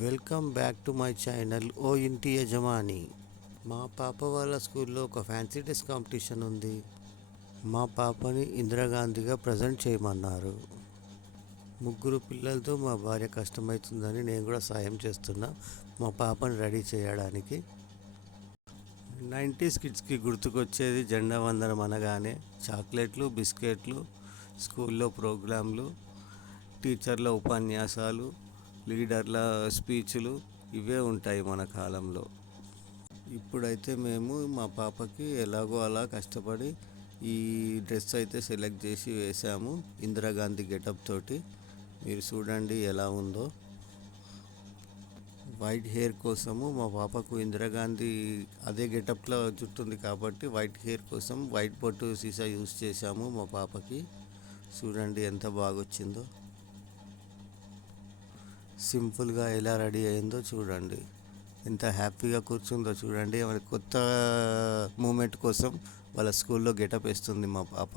Welcome back to my channel ఓ ఇంటి యజమాని. మా పాప వాళ్ళ స్కూల్లో ఒక ఫ్యాన్సీ డ్రెస్ కాంపిటీషన్ ఉంది. మా పాపని ఇందిరాగాంధీగా ప్రజెంట్ చేయమన్నారు. ముగ్గురు పిల్లలతో మా భార్య కష్టమవుతుందని నేను కూడా సాయం చేస్తున్నా మా పాపని రెడీ చేయడానికి. 90s కిడ్స్కి గుర్తుకొచ్చేది జెండా వందనం అనగానే చాక్లెట్లు, బిస్కెట్లు, స్కూల్లో ప్రోగ్రాంలు, టీచర్ల ఉపన్యాసాలు, లీడర్ల స్పీచ్లు ఇవే ఉంటాయి మన కాలంలో. ఇప్పుడైతే మేము మా పాపకి ఎలాగో అలా కష్టపడి ఈ డ్రెస్ అయితే సెలెక్ట్ చేసి వేసాము ఇందిరాగాంధీ గెటప్ తోటి. మీరు చూడండి ఎలా ఉందో. వైట్ హెయిర్ కోసము మా పాపకు ఇందిరాగాంధీ అదే గెటప్లో జుట్టుంది కాబట్టి వైట్ హెయిర్ కోసం వైట్ బొట్టు సీసా యూస్ చేసాము మా పాపకి. చూడండి ఎంత బాగా వచ్చిందో. సింపుల్గా ఎలా రెడీ అయిందో చూడండి, ఎంత హ్యాపీగా కూర్చుందో చూడండి. మరి కొత్త మూమెంట్ కోసం వాళ్ళ స్కూల్లో గెటప్ వేస్తుంది మా పాప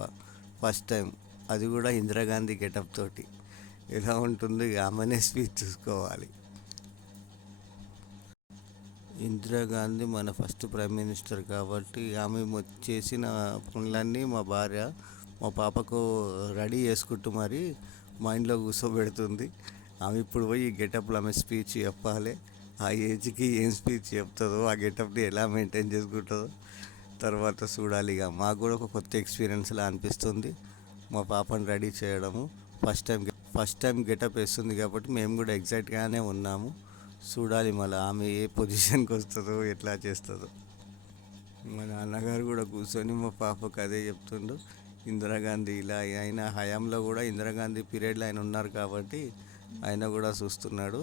ఫస్ట్ టైం, అది కూడా ఇందిరాగాంధీ గెటప్ తోటి. ఎలా ఉంటుంది, ఆమెనే స్పీచ్ చూసుకోవాలి. ఇందిరాగాంధీ మన ఫస్ట్ ప్రైమ్ మినిస్టర్ కాబట్టి ఆమె చేసిన పనులన్నీ మా భార్య మా పాపకు రెడీ చేసుకుంటూ మరి మైండ్లో కూర్చోబెడుతుంది. ఆమె ఇప్పుడు పోయి ఈ గెటప్లో ఆమె స్పీచ్ చెప్పాలి. ఆ ఏజ్కి ఏం స్పీచ్ చెప్తుందో, ఆ గెటప్ని ఎలా మెయింటైన్ చేసుకుంటుందో తర్వాత చూడాలి. ఇక మాకు కూడా ఒక కొత్త ఎక్స్పీరియన్స్లా అనిపిస్తుంది మా పాపను రెడీ చేయడము. ఫస్ట్ టైం గెటప్ వేస్తుంది కాబట్టి మేము కూడా ఎగ్జైట్గానే ఉన్నాము. చూడాలి మళ్ళీ ఆమె ఏ పొజిషన్కి వస్తుందో, ఎట్లా చేస్తుందో. మా నాన్నగారు కూడా కూర్చొని మా పాపకు అదే చెప్తుండు. ఇందిరాగాంధీ ఇలా ఆయన హయాంలో కూడా ఇందిరాగాంధీ పీరియడ్లో ఆయన ఉన్నారు కాబట్టి ఆయన కూడా చూస్తున్నాడు.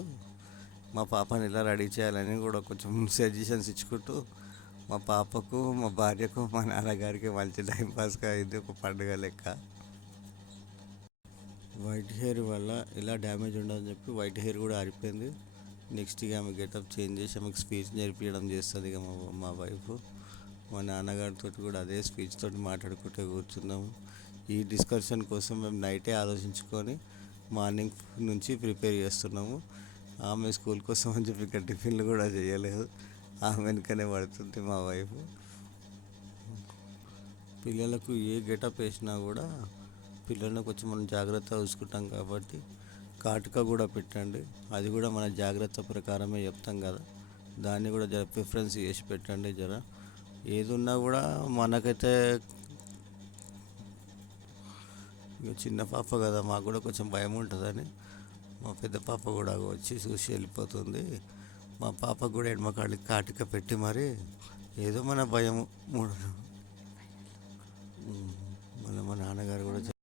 మా పాపని ఇలా రెడీ చేయాలని కూడా కొంచెం సజెషన్స్ ఇచ్చుకుంటూ మా పాపకు, మా భార్యకు, మా నాన్నగారికి మంచి టైంపాస్గా అయింది, ఒక పండుగ లెక్క. వైట్ హెయిర్ వల్ల ఎలా డ్యామేజ్ ఉండదని చెప్పి వైట్ హెయిర్ కూడా ఆరిపోయింది. నెక్స్ట్ ఇక ఆమె గెటప్ చేంజ్ చేసి ఆమెకు స్పీచ్ నేర్పించడం చేస్తుంది ఇక మా వైఫ్. మా నాన్నగారితో కూడా అదే స్పీచ్ తోటి మాట్లాడుకుంటూ కూర్చున్నాము. ఈ డిస్కషన్ కోసం మేము నైటే ఆలోచించుకొని మార్నింగ్ నుంచి ప్రిపేర్ చేస్తున్నాము. ఆమె స్కూల్ కోసం అని చెప్పి ఇక టిఫిన్లు కూడా చేయలేదు, ఆమె వెనుకనే పడుతుంది మా వైఫ్. పిల్లలకు ఏ గెటప్ వేసినా కూడా పిల్లల్ని కొంచెం మనం జాగ్రత్తగా చూసుకుంటాం కాబట్టి కాటుక కూడా పెట్టండి, అది కూడా మన జాగ్రత్త ప్రకారమే చెప్తాం కదా, దాన్ని కూడా జర ప్రిఫరెన్స్ చేసి పెట్టండి. జర ఏది ఉన్నా కూడా మనకైతే ఇక చిన్న పాప కదా, మాకు కూడా కొంచెం భయం ఉంటుందని మా పెద్ద పాప కూడా వచ్చి చూసి వెళ్ళిపోతుంది. మా పాపకు కూడా ఎడమ కాళ్ళకి కాటుక పెట్టి మరి ఏదో మన భయం